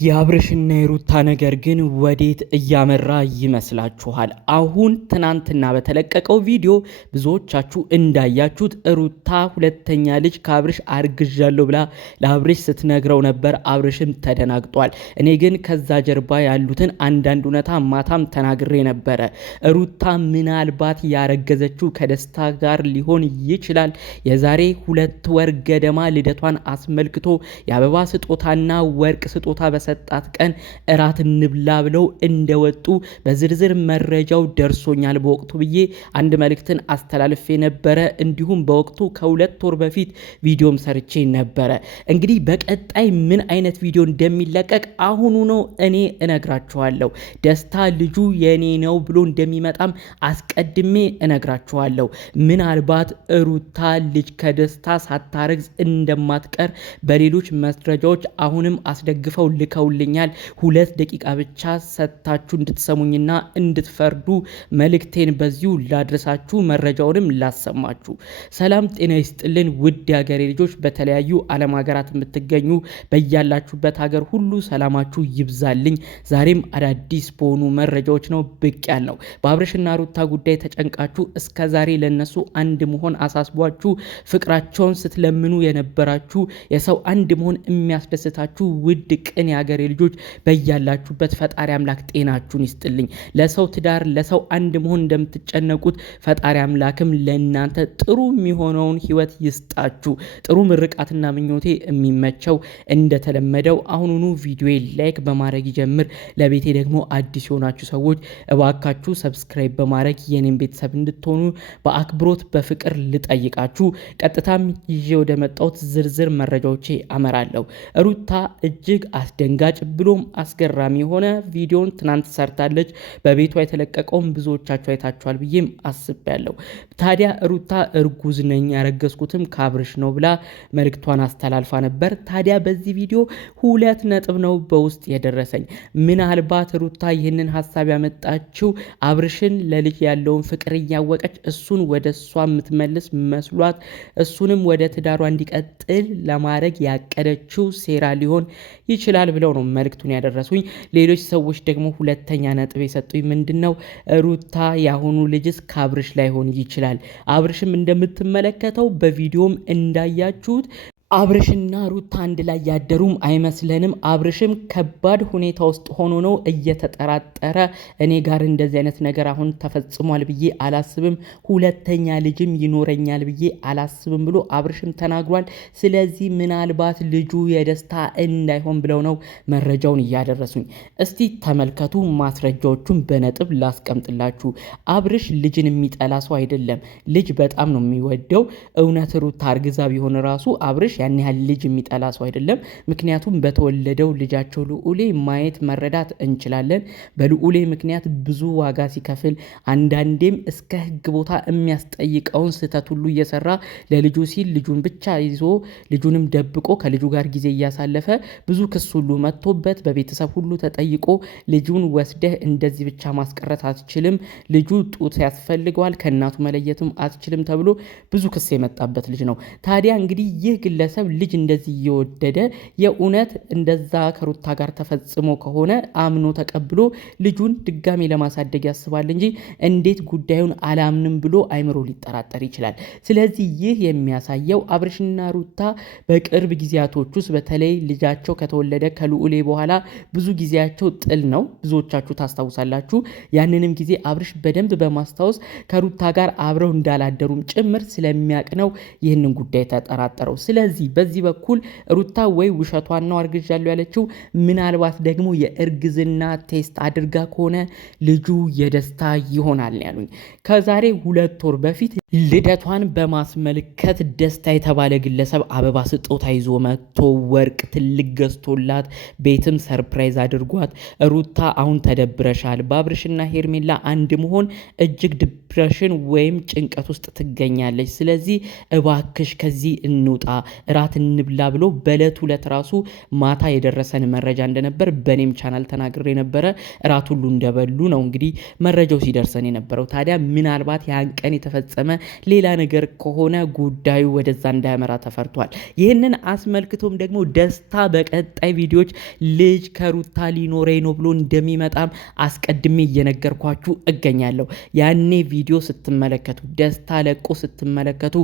የአብርሽና የሩታ ነገር ግን ወዴት እያመራ ይመስላችኋል? አሁን ትናንትና በተለቀቀው ቪዲዮ ብዙዎቻችሁ እንዳያችሁት ሩታ ሁለተኛ ልጅ ከአብርሽ አርግዣለሁ ብላ ለአብርሽ ስትነግረው ነበር። አብርሽም ተደናግጧል። እኔ ግን ከዛ ጀርባ ያሉትን አንዳንድ እውነታ ማታም ተናግሬ ነበረ። ሩታ ምናልባት ያረገዘችው ከደስታ ጋር ሊሆን ይችላል። የዛሬ 2 ወር ገደማ ልደቷን አስመልክቶ የአበባ ስጦታና ወርቅ ስጦታ ሰጣት ቀን እራት እንብላ ብለው እንደወጡ በዝርዝር መረጃው ደርሶኛል በወቅቱ ብዬ አንድ መልእክትን አስተላልፌ ነበረ። እንዲሁም በወቅቱ ከ2 ወር በፊት ቪዲዮም ሰርቼ ነበረ። እንግዲህ በቀጣይ ምን አይነት ቪዲዮ እንደሚለቀቅ አሁኑ ነው እኔ እነግራችኋለሁ። ደስታ ልጁ የኔ ነው ብሎ እንደሚመጣም አስቀድሜ እነግራችኋለሁ። ምናልባት ሩታ ልጅ ከደስታ ሳታረግዝ እንደማትቀር በሌሎች መረጃዎች አሁንም አስደግፈው ልከውልኛል። 2 ደቂቃ ብቻ ሰጥታችሁ እንድትሰሙኝና እንድትፈርዱ መልእክቴን በዚሁ ላድረሳችሁ፣ መረጃውንም ላሰማችሁ። ሰላም ጤና ይስጥልን ውድ የሀገሬ ልጆች፣ በተለያዩ ዓለም ሀገራት የምትገኙ በያላችሁበት ሀገር ሁሉ ሰላማችሁ ይብዛልኝ። ዛሬም አዳዲስ በሆኑ መረጃዎች ነው ብቅ ያለው። በአብርሽና ሩታ ጉዳይ ተጨንቃችሁ እስከዛሬ ለነሱ አንድ መሆን አሳስቧችሁ ፍቅራቸውን ስትለምኑ የነበራችሁ የሰው አንድ መሆን የሚያስደስታችሁ ውድ ቅን የሀገሬ ልጆች በያላችሁበት ፈጣሪ አምላክ ጤናችሁን ይስጥልኝ። ለሰው ትዳር ለሰው አንድ መሆን እንደምትጨነቁት ፈጣሪ አምላክም ለእናንተ ጥሩ የሚሆነውን ህይወት ይስጣችሁ። ጥሩ ምርቃትና ምኞቴ የሚመቸው እንደተለመደው አሁኑኑ ቪዲዮ ላይክ በማድረግ ይጀምር። ለቤቴ ደግሞ አዲስ የሆናችሁ ሰዎች እባካችሁ ሰብስክራይብ በማድረግ የኔን ቤተሰብ እንድትሆኑ በአክብሮት በፍቅር ልጠይቃችሁ። ቀጥታም ይዤ ወደ መጣሁት ዝርዝር መረጃዎቼ አመራለሁ። ሩታ እጅግ አስደንጋጭ ብሎም አስገራሚ የሆነ ቪዲዮን ትናንት ሰርታለች። በቤቷ የተለቀቀውን ብዙዎቻችሁ አይታችኋል ብዬም አስቤያለሁ። ታዲያ ሩታ እርጉዝ ነኝ ያረገዝኩትም ከአብርሽ ነው ብላ መልእክቷን አስተላልፋ ነበር። ታዲያ በዚህ ቪዲዮ 2 ነጥብ ነው በውስጥ የደረሰኝ። ምናልባት ሩታ ይህንን ሀሳብ ያመጣችው አብርሽን ለልጅ ያለውን ፍቅር እያወቀች እሱን ወደ እሷ የምትመልስ መስሏት እሱንም ወደ ትዳሯ እንዲቀጥል ለማድረግ ያቀደችው ሴራ ሊሆን ይችላል ብለው ነው መልእክቱን ያደረሱኝ። ሌሎች ሰዎች ደግሞ ሁለተኛ ነጥብ የሰጡኝ ምንድነው፣ ሩታ ያሁኑ ልጅስ ከአብርሽ ላይ ሆን ይችላል። አብርሽም እንደምትመለከተው በቪዲዮም እንዳያችሁት አብርሽና ሩታ አንድ ላይ ያደሩም አይመስለንም። አብርሽም ከባድ ሁኔታ ውስጥ ሆኖ ነው እየተጠራጠረ እኔ ጋር እንደዚህ አይነት ነገር አሁን ተፈጽሟል ብዬ አላስብም፣ ሁለተኛ ልጅም ይኖረኛል ብዬ አላስብም ብሎ አብርሽም ተናግሯል። ስለዚህ ምናልባት ልጁ የደስታ እንዳይሆን ብለው ነው መረጃውን እያደረሱኝ። እስቲ ተመልከቱ፣ ማስረጃዎቹን በነጥብ ላስቀምጥላችሁ። አብርሽ ልጅን የሚጠላ ሰው አይደለም። ልጅ በጣም ነው የሚወደው። እውነት ሩታ አርግዛ ቢሆን ራሱ አብርሽ ያን ያህል ልጅ የሚጠላ ሰው አይደለም። ምክንያቱም በተወለደው ልጃቸው ልዑሌ ማየት መረዳት እንችላለን። በልዑሌ ምክንያት ብዙ ዋጋ ሲከፍል አንዳንዴም እስከ ሕግ ቦታ የሚያስጠይቀውን ስህተት ሁሉ እየሰራ ለልጁ ሲል ልጁን ብቻ ይዞ ልጁንም ደብቆ ከልጁ ጋር ጊዜ እያሳለፈ ብዙ ክስ ሁሉ መጥቶበት በቤተሰብ ሁሉ ተጠይቆ ልጁን ወስደህ እንደዚህ ብቻ ማስቀረት አትችልም፣ ልጁ ጡት ያስፈልገዋል፣ ከእናቱ መለየትም አትችልም ተብሎ ብዙ ክስ የመጣበት ልጅ ነው። ታዲያ እንግዲህ ይህ ግለሰብ ልጅ እንደዚህ እየወደደ የእውነት እንደዛ ከሩታ ጋር ተፈጽሞ ከሆነ አምኖ ተቀብሎ ልጁን ድጋሚ ለማሳደግ ያስባል እንጂ እንዴት ጉዳዩን አላምንም ብሎ አይምሮ ሊጠራጠር ይችላል? ስለዚህ ይህ የሚያሳየው አብርሽና ሩታ በቅርብ ጊዜያቶች ውስጥ በተለይ ልጃቸው ከተወለደ ከልዑሌ በኋላ ብዙ ጊዜያቸው ጥል ነው። ብዙዎቻችሁ ታስታውሳላችሁ። ያንንም ጊዜ አብርሽ በደንብ በማስታወስ ከሩታ ጋር አብረው እንዳላደሩም ጭምር ስለሚያቅ ነው ይህንን ጉዳይ ተጠራጠረው። ስለዚህ በዚህ በኩል ሩታ ወይ ውሸቷን ነው አርግዣለሁ ያለችው፣ ምናልባት ደግሞ የእርግዝና ቴስት አድርጋ ከሆነ ልጁ የደስታ ይሆናል ያሉኝ። ከዛሬ 2 ወር በፊት ልደቷን በማስመልከት ደስታ የተባለ ግለሰብ አበባ ስጦታ ይዞ መጥቶ ወርቅ ትልቅ ገዝቶላት ቤትም ሰርፕራይዝ አድርጓት፣ ሩታ አሁን ተደብረሻል፣ በአብርሽና ሄርሜላ አንድ መሆን እጅግ ዲፕሬሽን ወይም ጭንቀት ውስጥ ትገኛለች፣ ስለዚህ እባክሽ ከዚህ እንውጣ፣ እራት እንብላ ብሎ በዕለቱ ዕለት ራሱ ማታ የደረሰን መረጃ እንደነበር በኔም ቻናል ተናግሬ ነበረ። እራት ሁሉ እንደበሉ ነው እንግዲህ መረጃው ሲደርሰን የነበረው። ታዲያ ምናልባት ያን ቀን የተፈጸመ ሌላ ነገር ከሆነ ጉዳዩ ወደዛ እንዳያመራ ተፈርቷል። ይህንን አስመልክቶም ደግሞ ደስታ በቀጣይ ቪዲዮዎች ልጅ ከሩታ ሊኖረኝ ነው ብሎ እንደሚመጣም አስቀድሜ እየነገርኳችሁ እገኛለሁ። ያኔ ቪዲዮ ስትመለከቱ ደስታ ለቆ ስትመለከቱ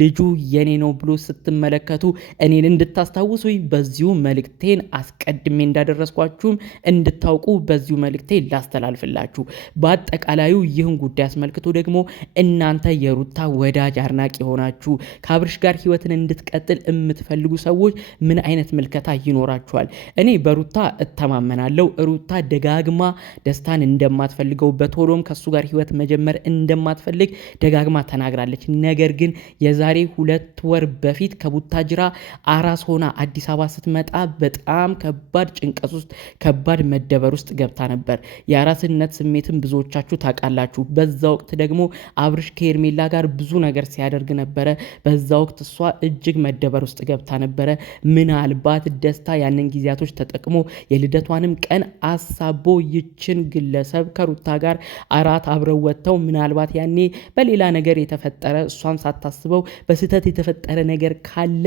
ልጁ የኔ ነው ብሎ ስትመለከቱ እኔን እንድታስታውሱኝ በዚሁ መልእክቴን አስቀድሜ እንዳደረስኳችሁም እንድታውቁ በዚሁ መልእክቴን ላስተላልፍላችሁ። በአጠቃላዩ ይህን ጉዳይ አስመልክቶ ደግሞ እናንተ የሩታ ወዳጅ አድናቂ ሆናችሁ ከአብርሽ ጋር ህይወትን እንድትቀጥል የምትፈልጉ ሰዎች ምን አይነት ምልከታ ይኖራችኋል? እኔ በሩታ እተማመናለሁ። ሩታ ደጋግማ ደስታን እንደማትፈልገው በቶሎም ከሱ ጋር ህይወት መጀመር እንደማትፈልግ ደጋግማ ተናግራለች። ነገር ግን የዛሬ 2 ወር በፊት ከቡታጅራ አራስ ሆና አዲስ አበባ ስትመጣ በጣም ከባድ ጭንቀት ውስጥ ከባድ መደበር ውስጥ ገብታ ነበር። የአራስነት ስሜትን ብዙዎቻችሁ ታውቃላችሁ። በዛ ወቅት ደግሞ አብርሽ ከሄርሜላ ጋር ብዙ ነገር ሲያደርግ ነበረ። በዛ ወቅት እሷ እጅግ መደበር ውስጥ ገብታ ነበረ። ምናልባት ደስታ ያንን ጊዜያቶች ተጠቅሞ የልደቷንም ቀን አሳቦ ይችን ግለሰብ ከሩታ ጋር አራት አብረው ወጥተው ምናልባት ያኔ በሌላ ነገር የተፈጠረ እሷም ሳታስበው በስህተት የተፈጠረ ነገር ካለ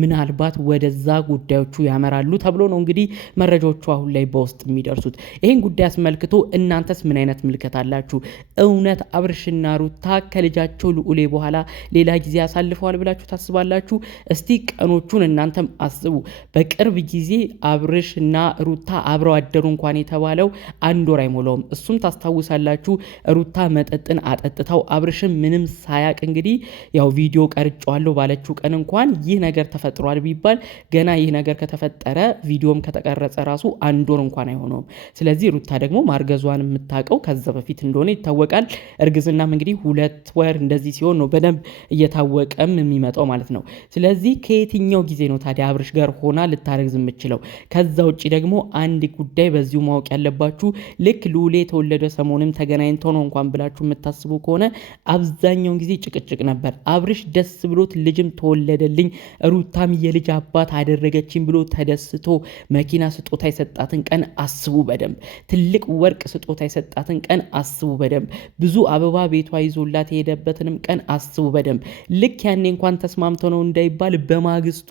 ምናልባት ወደዛ ጉዳዮቹ ያመራሉ ተብሎ ነው እንግዲህ መረጃዎቹ አሁን ላይ በውስጥ የሚደርሱት። ይህን ጉዳይ አስመልክቶ እናንተስ ምን አይነት ምልከታ አላችሁ? እውነት አብርሽና ሩታ ከልጃቸው ልዑሌ በኋላ ሌላ ጊዜ ያሳልፈዋል ብላችሁ ታስባላችሁ? እስቲ ቀኖቹን እናንተም አስቡ። በቅርብ ጊዜ አብርሽና ሩታ አብረው አደሩ እንኳን የተባለው 1 ወር አይሞላውም። እሱም ታስታውሳላችሁ። ሩታ መጠጥን አጠጥታው አብርሽም ምንም ሳያቅ እንግዲህ ያው ቪዲዮ ቀርጫዋለሁ ባለችው ቀን እንኳን ይህ ነገር ተፈጥሯል ቢባል ገና ይህ ነገር ከተፈጠረ ቪዲዮም ከተቀረጸ ራሱ 1 ወር እንኳን አይሆነውም። ስለዚህ ሩታ ደግሞ ማርገዟን የምታውቀው ከዛ በፊት እንደሆነ ይታወቃል። እርግዝናም እንግዲህ 2 ወር እንደዚህ ሲሆን ነው በደንብ እየታወቀም የሚመጣው ማለት ነው። ስለዚህ ከየትኛው ጊዜ ነው ታዲያ አብርሽ ጋር ሆና ልታረግዝ የምችለው? ከዛ ውጭ ደግሞ አንድ ጉዳይ በዚሁ ማወቅ ያለባችሁ ልክ ልዑሌ የተወለደ ሰሞንም ተገናኝተው ነው እንኳን ብላችሁ የምታስቡ ከሆነ አብዛኛውን ጊዜ ጭቅጭቅ ነበር። አብርሽ ደስ ብሎት ልጅም ተወለደልኝ ሩታም የልጅ አባት አደረገችኝ ብሎ ተደስቶ መኪና ስጦታ የሰጣትን ቀን አስቡ በደንብ። ትልቅ ወርቅ ስጦታ የሰጣትን ቀን አስቡ በደንብ። ብዙ አበባ ቤቷ ይዞላት የሄደበትንም ቀን አስቡ በደንብ። ልክ ያኔ እንኳን ተስማምተው ነው እንዳይባል በማግስቱ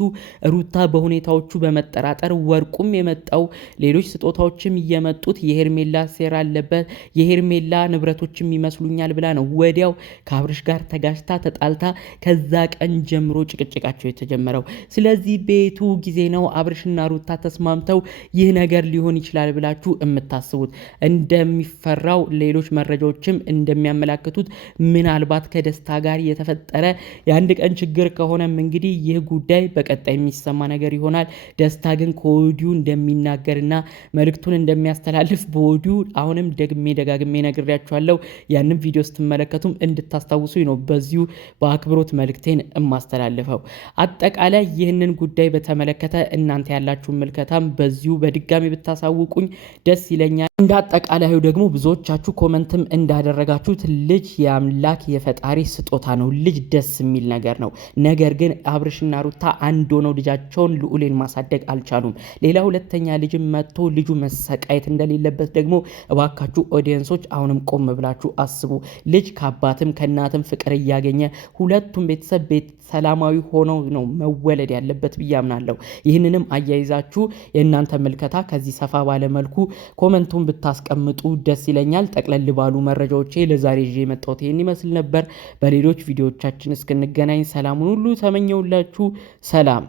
ሩታ በሁኔታዎቹ በመጠራጠር ወርቁም የመጣው ሌሎች ስጦታዎችም እየመጡት የሄርሜላ ሴራ አለበት የሄርሜላ ንብረቶችም ይመስሉኛል ብላ ነው ወዲያው ከአብርሽ ጋር ተጋጭታ ተጣልታ ከዛ ቀን ጀምሮ ጭቅጭቃቸው የተጀመረው። ስለዚህ ቤቱ ጊዜ ነው አብርሽና ሩታ ተስማምተው ይህ ነገር ሊሆን ይችላል ብላችሁ የምታስቡት? እንደሚፈራው ሌሎች መረጃዎችም እንደሚያመላክቱት ምናልባት ከደስታ ጋር የተፈጠረ የአንድ ቀን ችግር ከሆነም እንግዲህ ይህ ጉዳይ በቀጣይ የሚሰማ ነገር ይሆናል። ደስታ ግን ከወዲሁ እንደሚናገርና መልእክቱን እንደሚያስተላልፍ በወዲሁ አሁንም ደጋግሜ ነግሬያችኋለሁ። ያንን ቪዲዮ ስትመለከቱም እንድታስታውሱ ነው በዚሁ በአክብሮት መልእክቴን የማስተላልፈው። አጠቃላይ ይህንን ጉዳይ በተመለከተ እናንተ ያላችሁን ምልከታም በዚሁ በድጋሚ ብታሳውቁኝ ደስ ይለኛል። እንደ አጠቃላዩ ደግሞ ብዙዎቻችሁ ኮመንትም እንዳደረጋችሁት ልጅ የአምላክ የፈጣሪ ስጦታ ነው። ልጅ ደስ የሚል ነገር ነው። ነገር ግን አብርሽና ሩታ አንድ ሆነው ልጃቸውን ልዑሌን ማሳደግ አልቻሉም። ሌላ ሁለተኛ ልጅም መጥቶ ልጁ መሰቃየት እንደሌለበት ደግሞ እባካችሁ ኦዲየንሶች አሁንም ቆም ብላችሁ አስቡ። ልጅ ከአባትም ከእናትም ፍቅር እያገኘ ሁለቱም ቤተሰብ ሰላማዊ ሆነው ነው መወለድ ያለበት ብዬ አምናለሁ። ይህንንም አያይዛችሁ የእናንተ ምልከታ ከዚህ ሰፋ ባለ መልኩ ኮመንቱን ብታስቀምጡ ደስ ይለኛል። ጠቅለል ባሉ መረጃዎቼ ለዛሬ ይዤ የመጣሁት ይህን ይመስል ነበር። በሌሎች ቪዲዮዎቻችን እስክንገናኝ ሰላሙን ሁሉ ተመኘውላችሁ። ሰላም